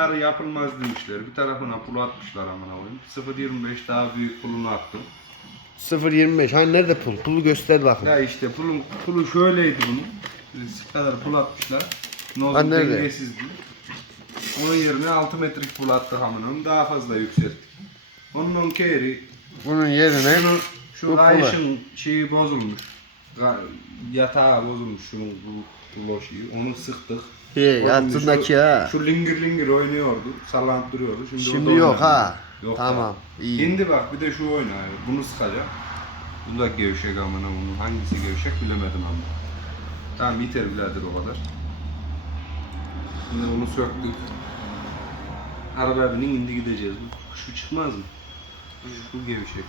Yarı yapılmaz demişler. Bir tarafına pulu atmışlar amına koyayım. 0.25 daha büyük pulunu attım. 0.25. Hani nerede pul? Pulu göster bakın. Ya işte pulun pulu şöyleydi bunun. Şu kadar pul atmışlar. Nozul Ha, nerede? dengesizdi. Onun yerine 6 metrik pul attık amına koyayım. Daha fazla yükselttik. Onun on keri Bunun yerine Şunu, Bu şu pula. kayışın şeyi bozulmuş. Ga- Yatağı bozulmuş şunun bu pulo şeyi. Onu sıktık. He, altındaki Şu- ha. Şu lingir lingir oynuyordu. Sallanıp duruyordu. Şimdi, Şimdi yok oynamıyor. ha. Yok Tamam, ha. iyi. Şimdi bak bir de şu oynuyor. Bunu sıkacak. Bu da gevşek amına bunun. Hangisi gevşek bilemedim ama. Tamam yeter birader o kadar. Şimdi bunu söktük. Arabaya binin indi gideceğiz. Bu- Şu çıkmaz mı? Şu gevşek.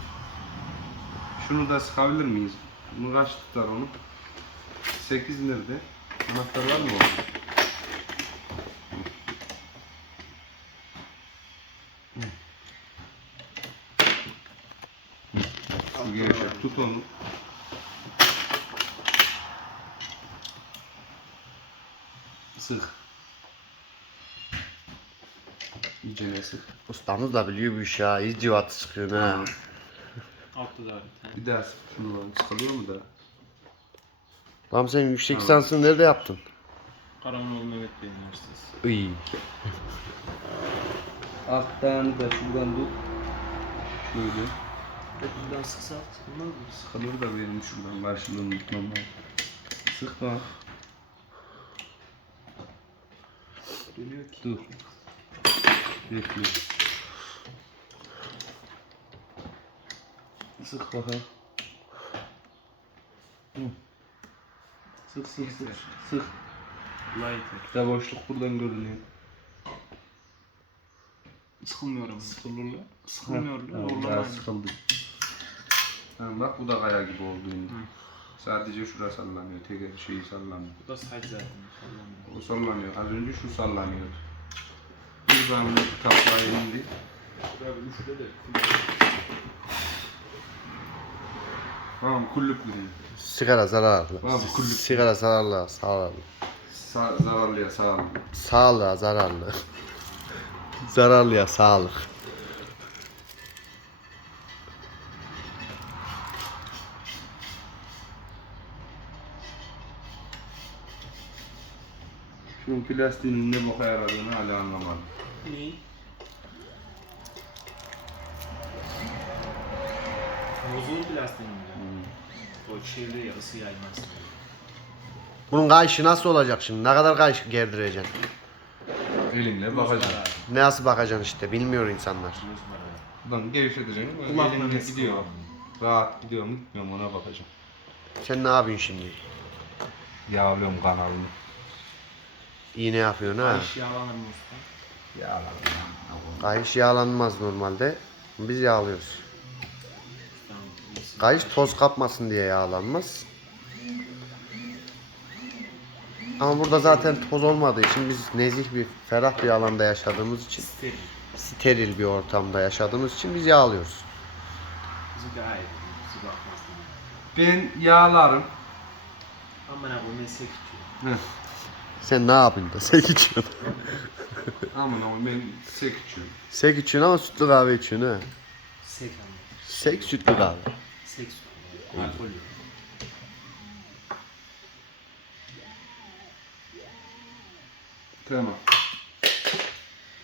Şunu da sıkabilir miyiz? Bunu kaç tutar onu? 8 nerede? Anahtar var mı? Şu gevşek. Tut onu. Sık. İyice ne sık. Ustamız da biliyor bu işi ha. İyi civatı çıkıyor ha. Altta da var bir tane. Bir daha sık. Şunu lan. Sıkılıyor mu da? Tamam sen yüksek lisansını nerede yaptın? Karamanoğlu Mehmet Bey Üniversitesi. İyi. Alttan da şuradan tut. Şöyle. Buradan sıksa sıkılmaz mı? Sıkılır da benim şuradan karşılığını tutmam lazım. Sıkma. Dönüyor ki. Dur. Bekle. Sık bakalım. Hı. Sık sık sık. Sık. Lighter. Bir de boşluk buradan görünüyor. Sıkılmıyor ama. Sıkılırlar. Sıkılmıyorlar. Tamam, Oralar daha aynı. sıkıldı. Tamam bak bu da kaya gibi oldu şimdi. Hı. Sadece şura sallanıyor. Tek şeyi sallanıyor. Bu da saç zaten. Sallanmıyor. O sallanıyor. Az önce şu sallanıyor. Bir zahmet kitaplar indi. Şurada bir üçte de. Tamam kulüp dedi. Sigara zararlı. Tamam, kulüp. Sigara zararlı. Zararlı. Sa zararlıya sağlık. Sağlığa zararlı. Zararlıya sağlık. Şunun plastiğinin ne boka yaradığını hala anlamadım. Neyi? Bozulur plastiğin mi? O çevre ısı yaymaz. Bunun kayışı nasıl olacak şimdi? Ne kadar kayış gerdireceksin? Elinle Bakacağım. bakacaksın. Nasıl bakacaksın işte bilmiyor insanlar. Buradan gevşeteceksin. Böyle Kulakla elinle nasıl gidiyor. Rahat gidiyor mu gitmiyor mu ona bakacağım. Sen ne yapıyorsun şimdi? Yağlıyorum kanalını. İğne yapıyorsun ha. İş yağlanır mı usta? Yağlıyorum. Kayış yağlanmaz normalde. Biz yağlıyoruz. Kayış toz kapmasın diye yağlanmaz. Ama burada zaten toz olmadığı için biz nezih bir, ferah bir alanda yaşadığımız için, Steril. steril bir ortamda yaşadığımız için biz yağlıyoruz. Ben yağlarım. Aman abi meslek. Sen ne yapıyorsun da? Sek içiyorsun. Aman ama ben sek içiyorum. Sek içiyorsun ama sütlü kahve içiyorsun ha. Sek ama. Sek sütlü kahve. Seks. Alkol yok. Tamam.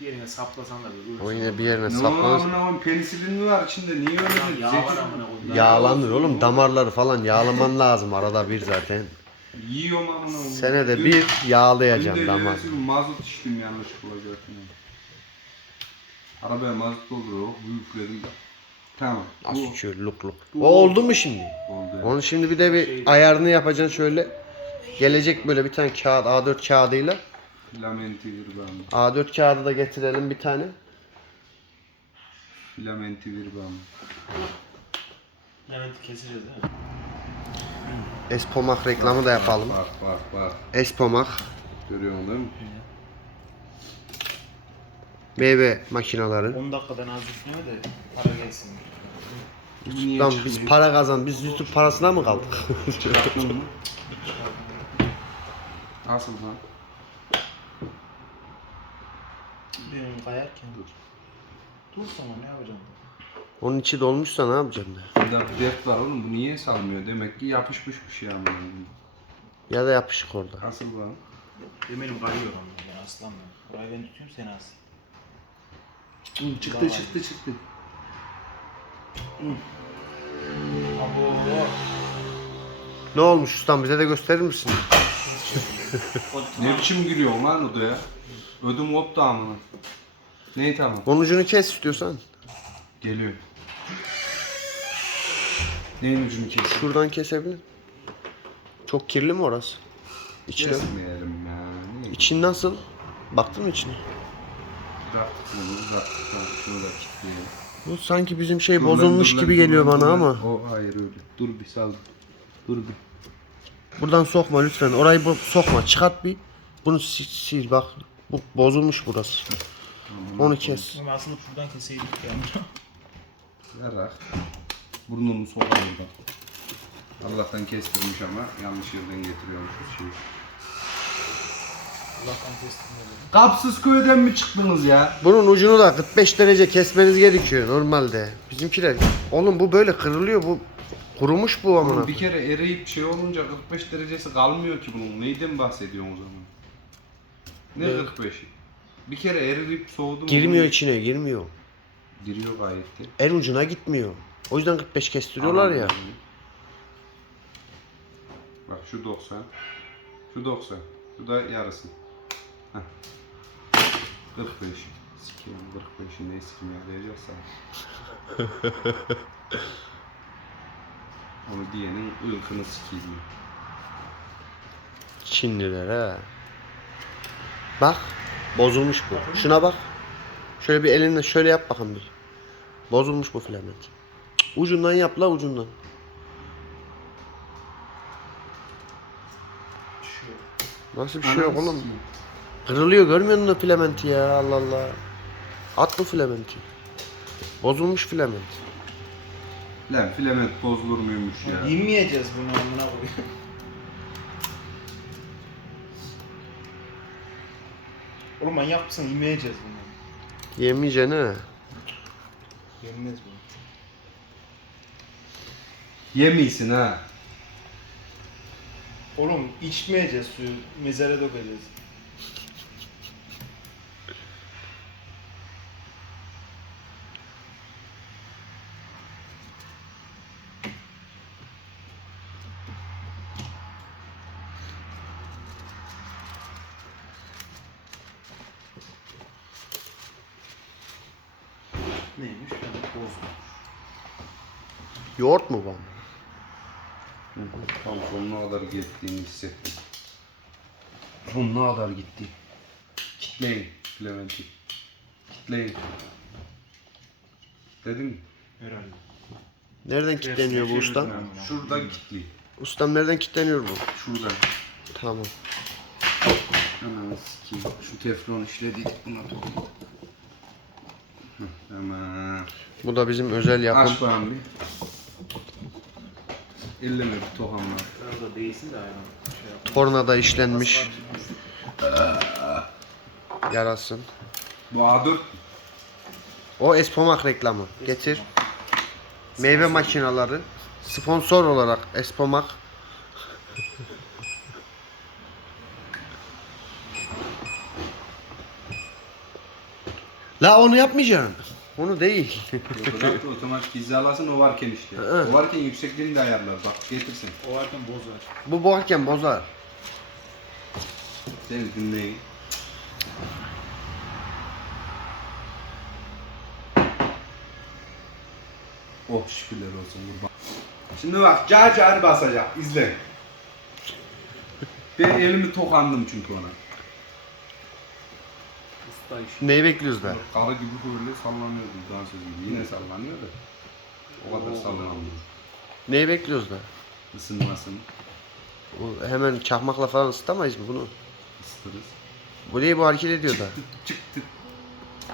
Bir yerine saplasan da böyle O yine bir yerine Ne saplanır. amına koyayım penisilin mi var içinde? Niye öyle Lan bir yağ zeytin- var amına koyayım. Yağlanır oğlum damarları falan yağlaman lazım arada bir zaten. Yiyorum amına koyayım. Senede Dün- bir dün yağlayacaksın de damar. bir mazot içtim yanlışlıkla zaten. Arabaya mazot dolduruyor. Büyükledim de. Tamam. Nasıl Bu içiyor luk luk. bu- O oldu mu şimdi? oldu. Onu şimdi bir de bir ayarını yapacaksın şöyle. Gelecek böyle bir tane kağıt A4 kağıdıyla. Filamenti bir bana. A4 kağıdı da getirelim bir tane. Filamenti bir bana. Levent'i keseceğiz değil mi? Espomak reklamı da yapalım. Bak bak bak. Espomak Görüyorsun değil mi? Meyve makineleri. 10 dakikadan az üstüne de para gelsin. Lan biz para kazan, biz YouTube parasına mı kaldık? Nasıl lan? Benim kayarken. Dur. Dur sana ne yapacağım? Onun içi dolmuşsa ne yapacaksın de? Bir dakika dert var oğlum bu niye salmıyor? Demek ki yapışmış bir şey ama. Ya da yapışık orada. Asıl bu. Benim kayıyor ama ben aslanmıyorum. Orayı ben tutuyorum sen as. Çıktı çıktı çıktı. Abo. Ne olmuş ustam bize de gösterir misin? Ne biçim giriyor lan odaya? Ödüm koptu amına. Neyi tamam? Onun ucunu kes istiyorsan. Geliyor. Neyin ucunu kesin? Şuradan kesebilir. Çok kirli mi orası? İçine. Kesmeyelim ya. İçin nasıl? Baktın mı içine? Uzattık bunu uzattık. Lan Şunu da kilitleyelim. Bu sanki bizim şey Dur lan, bozulmuş dur lan, gibi dur geliyor lan, dur bana lan. ama. O hayır öyle. Dur bir sal. Dur bir. Buradan sokma lütfen. Orayı bu- sokma. Çıkart bir. Bunu sil, sil bak. Bu bozulmuş burası. Onu kes. Ama aslında şuradan keseydik yani. Yarak. Burnunu sokalım da. Allah'tan kestirmiş ama yanlış yerden getiriyormuşuz şeyi. Kapsız köyden mi çıktınız ya? Bunun ucunu da 45 derece kesmeniz gerekiyor normalde. Bizimkiler. Oğlum bu böyle kırılıyor. Bu kurumuş bu amına. Oğlum bir kere eriyip şey olunca 45 derecesi kalmıyor ki bunun. Neyden bahsediyorsun o zaman? Ne Evet. 45'i? Bir kere eriyip soğudu mu? Girmiyor içine girmiyor. Giriyor gayet de. En ucuna gitmiyor. O yüzden 45 kestiriyorlar ya. Bak şu 90. Şu 90. Şu da yarısı. Heh. 45. Sikeyim 45'i ne sikim yarayacaksa. Onu diyenin ırkını sikeyim. Çinliler ha. Bak. Bozulmuş bu. Şuna bak. Şöyle bir elinle şöyle yap bakın bir. Bozulmuş bu filament. Ucundan yap la ucundan. Nasıl bir şey yok oğlum. Kırılıyor görmüyor musun o filamenti ya Allah Allah. At bu filamenti. Bozulmuş filament. Lan filament bozulur muymuş ya? Yemeyeceğiz bunu amına koyayım. Oğlum manyak mısın? Yemeyeceğiz bunu. Yemeyeceksin ha. Yenmez bu. Yemiysin ha. Oğlum içmeyeceğiz suyu. Mezara dökeceğiz. Neymiş? Yani bozma. Yoğurt mu bu? Tam sonuna kadar gittiğini hissettim. Sonuna kadar gitti. Kitleyin Clement'i. Kitleyin. Dedim mi? Herhalde. Nereden kilitleniyor bu ustam? Şuradan kitli. Ustam nereden kilitleniyor bu? Şuradan. Tamam. Hemen sikeyim. Şu teflon işledik buna da. Hemen. Bu da bizim özel yapım. Aç bakalım bir. Elleme bir tohamla. Orada değilsin de ayağına. Şey. Tornada işlenmiş. Yarasın. Bu A4 O Espomak reklamı. Getir. Meyve makinaları. Sponsor olarak Espomak. La onu yapmayacaksın. Onu değil. Bırak da otomatik hizalasın o varken işte. Hı. o varken yüksekliğini de ayarlar. Bak getirsin. O varken bozar. Bu boğarken bozar. Seni dinleyin. Oh şükürler olsun kurban. Şimdi bak car car basacak. İzle. Ben elimi tokandım çünkü ona. Usta işi. Neyi bekliyoruz da? Karı gibi böyle sallanıyordu dansöz gibi. Yine sallanıyor da. O kadar sallanamıyor. Neyi bekliyoruz da? Isınmasın. Bu hemen çakmakla falan ısıtamayız mı bunu? ısıtırız. Bu değil bu hareket ediyor da. Çıktı.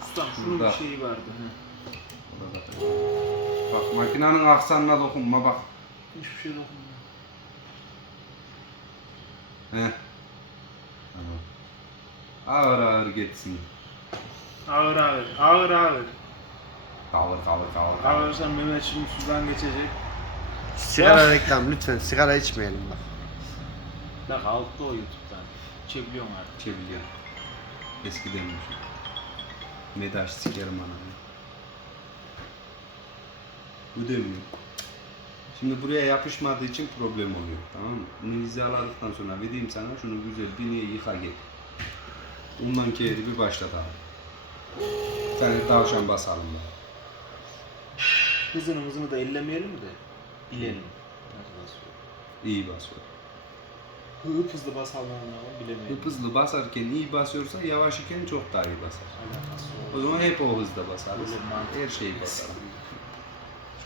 Ustam şunun Burada. bir şeyi vardı. He. Bak makinenin aksanına dokunma bak. Hiçbir şey dokunmuyor. He. Tamam. Ağır ağır geçsin. Ağır ağır. Ağır ağır. Kalır kalır kalır kalır. Ağırsan Mehmet şimdi sudan geçecek. Sigara reklam lütfen sigara içmeyelim bak. Bak altta o YouTube'dan. Çebiliyorum artık. Çeviriyor. Eskiden Medaş sikerim anamı. Bu demiyor. Şimdi buraya yapışmadığı için problem oluyor. Tamam mı? Bunu hizaladıktan sonra vereyim sana şunu güzel bir niye yıka gel. Ondan keyri bir başlat abi. Bir tane tavşan basalım. Hızını hızını da ellemeyelim de. Bilelim. Nasıl basıyor? İyi basıyor. Hıp hızlı basalım ama bilemeyelim. Hıp hızlı basarken iyi basıyorsa yavaş iken çok daha iyi basar. Alakası yok. O zaman hep o hızda basarız. Her şeyi basarız.